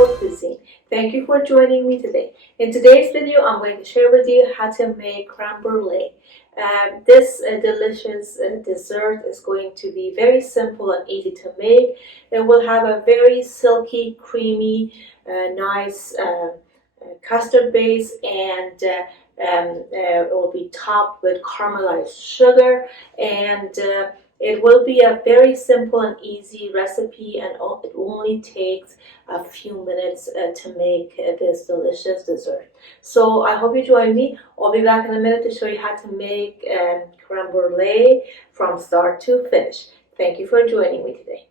for Cuisine. Thank you for joining me today. In today's video, I'm going to share with you how to make creme brulee. This delicious dessert is going to be very simple and easy to make. It will have a very silky, creamy, nice custard base, and it will be topped with caramelized sugar, and it will be a very simple and easy recipe, and it only takes a few minutes to make this delicious dessert. So I hope you join me. I'll be back in a minute to show you how to make creme brulee from start to finish. Thank you for joining me today.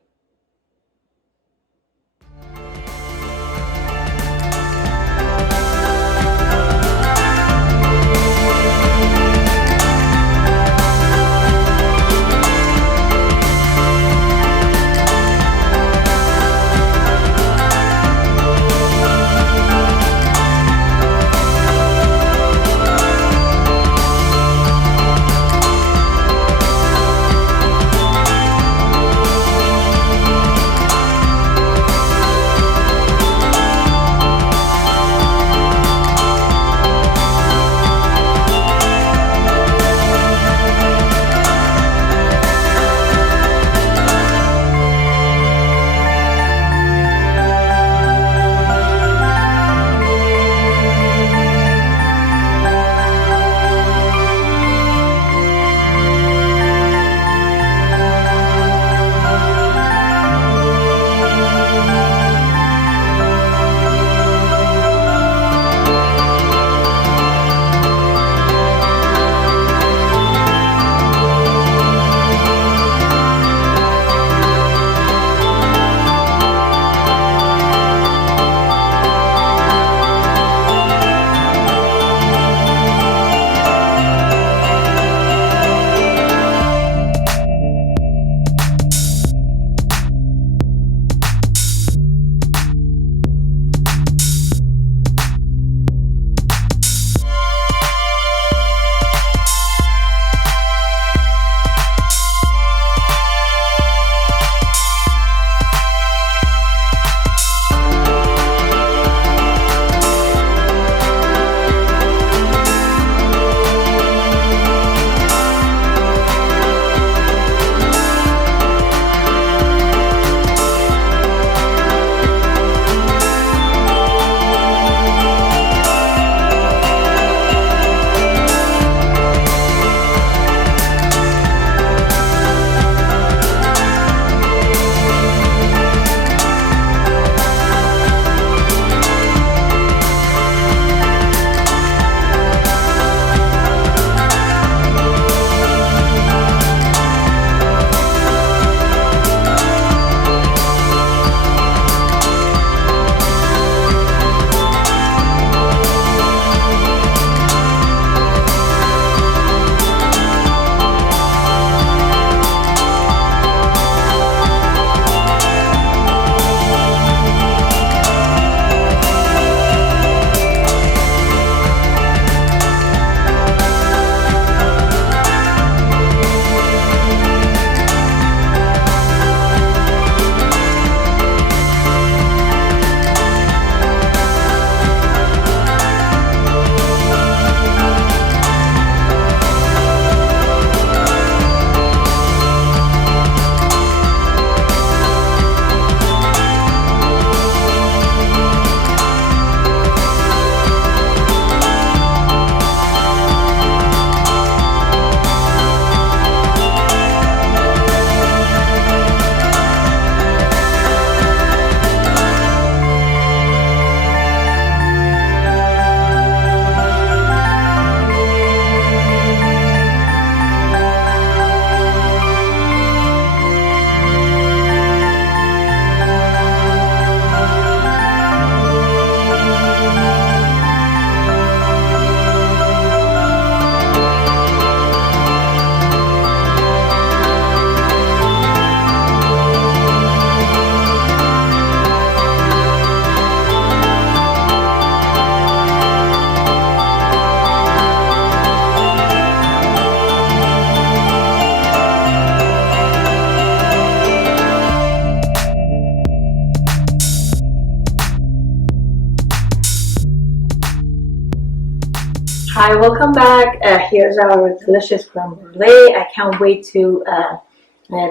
Hi, welcome back. Here's our delicious creme brulee. I can't wait to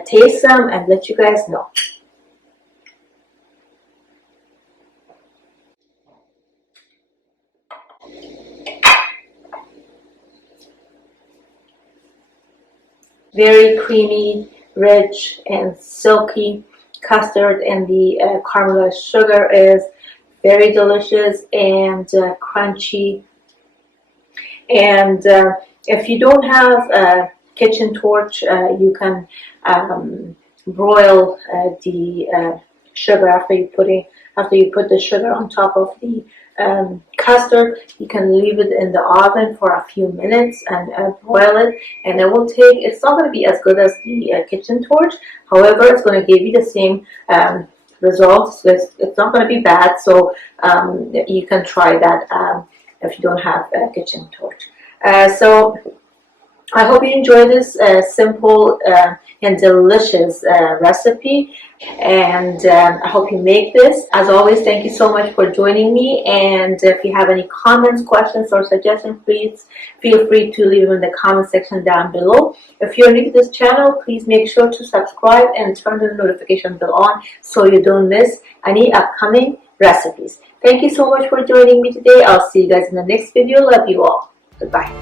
taste some and let you guys know. Very creamy, rich, and silky custard, and the caramelized sugar is very delicious and crunchy. And if you don't have a kitchen torch, you can broil the sugar after you put the sugar on top of the custard. You can leave it in the oven for a few minutes and broil it, and it will take. It's not going to be as good as the kitchen torch. However, it's going to give you the same results. It's not going to be bad, so you can try that if you don't have a kitchen torch. So I hope you enjoy this simple and delicious recipe, and I hope you make this. As always, thank you so much for joining me, and if you have any comments, questions, or suggestions, please feel free to leave them in the comment section down below. If you're new to this channel, please make sure to subscribe and turn the notification bell on so you don't miss any upcoming recipes. Thank you so much for joining me today. I'll see you guys in the next video. Love you all. Goodbye.